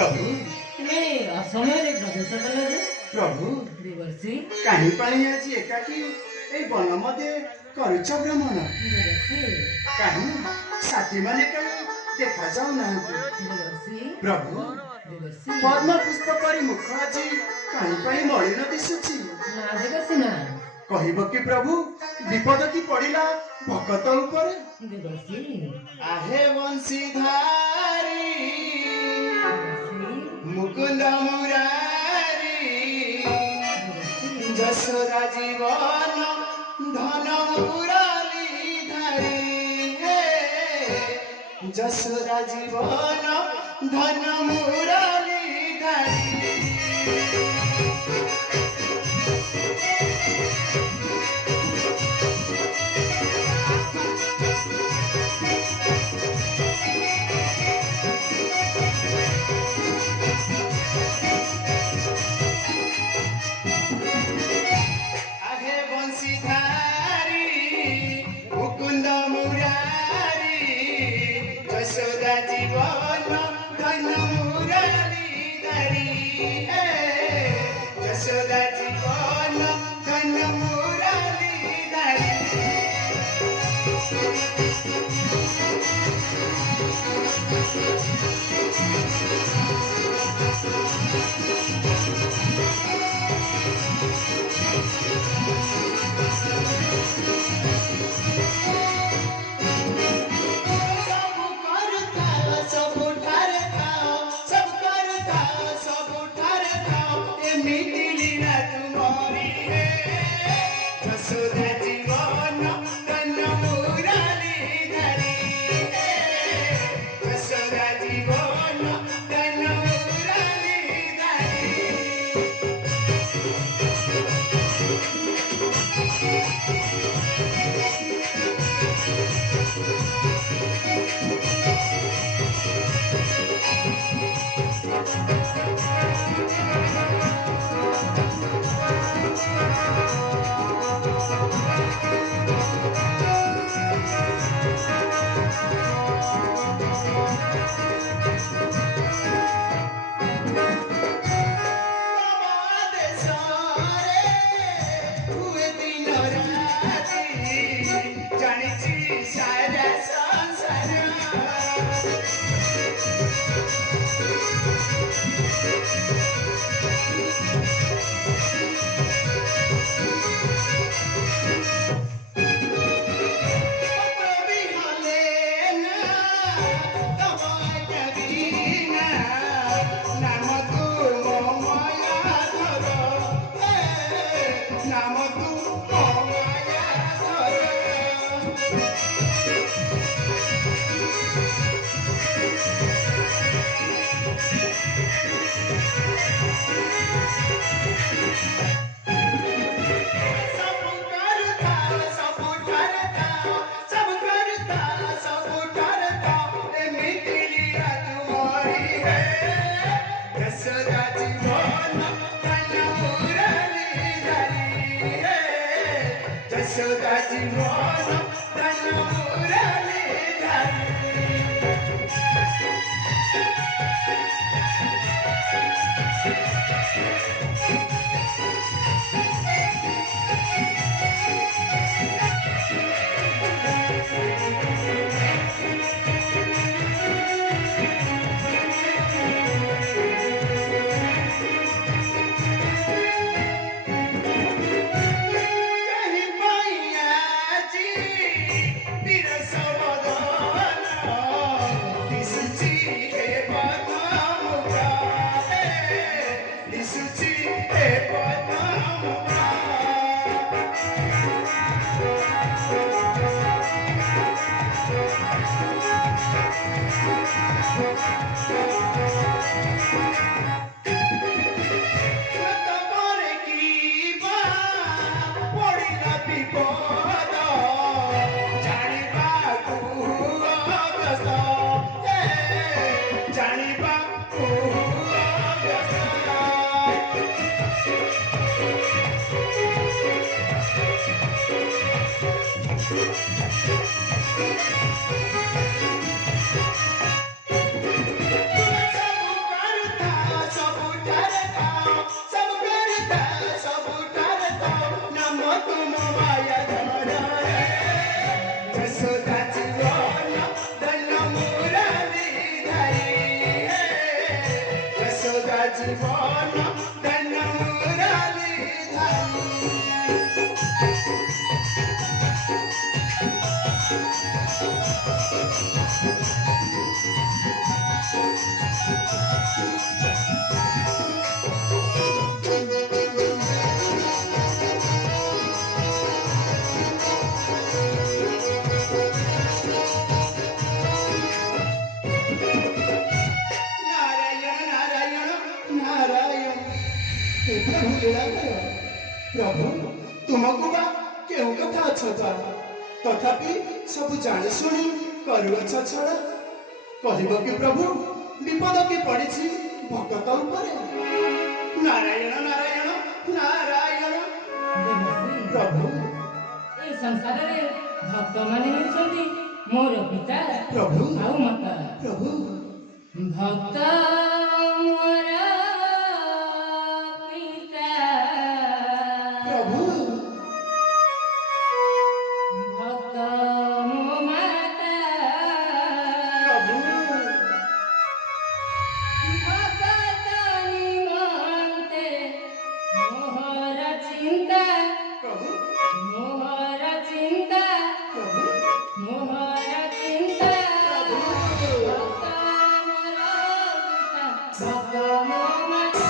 प्रभु तुमे असमय प्रवेश कल जे प्रभु देवर्षि कहीं आज एकाकी ए वन मध्य करुच भ्रमण देवर्षि कहीं साथी माने कहीं देखा जाऊ ना देवर्षि प्रभु देवर्षि पद्म पुष्प परी मुख आज कहीं मलिन दिशुची ना देवर्षि ना कहब कि प्रभु विपद की पड़िला भगत ऊपर देवर्षि आहे वंशीधारी मुकुंद मुरारी जसोदा जीवन धन मुरारी धारी जसोदा जीवन धन मुरारी धारी ଜୀବନ ଧନ ମୁରଲି ଧରି। प्रभु लीलाधर प्रभु तुमको बा केउ कथा अछता तथापि सब जानि सुनी करुअछ छड़ा कहब कि प्रभु विपद के पड़िछि भगत ऊपर। नारायण नारायण नारायण। देवर्षि प्रभु ए संसार रे भक्त माने होउछन्ति मोर पिता प्रभु आउ माता। प्रभु भक्त मोर पिता प्रभु भक्त मो माता प्रभु भगत निमन्ते मोहर चिन्ता प्रभु मोहर चिन्ता प्रभु मोहर चिन्ता भक्त मोर पिता भक्त मो माता।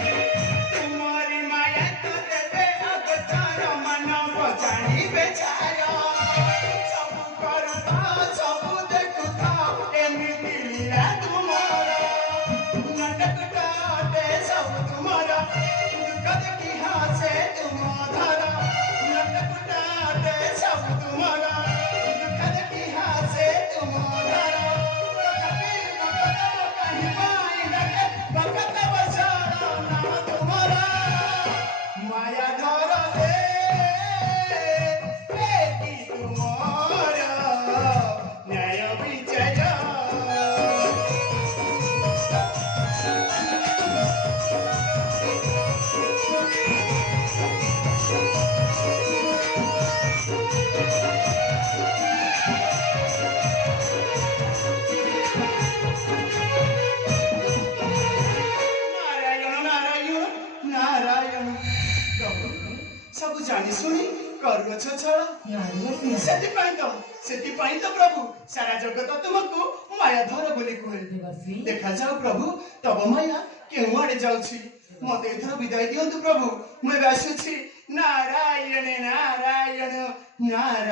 तुम्हारी माया तो देवे अगचार मन बजानी बेचारा सब करता सब देखता एमिति लीला तुम्हारा नाटक टाटे सब तुम्हारा दुख देखी हासे तुम्हारा नाटक टाटे सब तुम्हारा दुख देखी हासे तुम्हारा कभी भगत कहीं माई लगे भगत बसारा नाम तुम्हारा माया धर की तुम्हारा न्याय विजय नारायण नारायण नारायण ସବୁ ଜାଣି ଶୁଣି କରୁଅଛ ଛଳ ସେଥିପାଇଁ ତ ପ୍ରଭୁ ସାରା ଜଗତ ତୁମକୁ ମାୟାଧର ବୋଲି କୁହେ ଦେଖାଯାଉ ପ୍ରଭୁ ତବ ମାୟା କେଉଁ ଆଡେ ଯାଉଛି ମତେ ଏଥର ବିଦାୟ ଦିଅନ୍ତୁ ପ୍ରଭୁ ମୁଁ ଏବେ ଆସୁଛି ନାରାୟଣ ନାରାୟଣ ନାରାୟଣ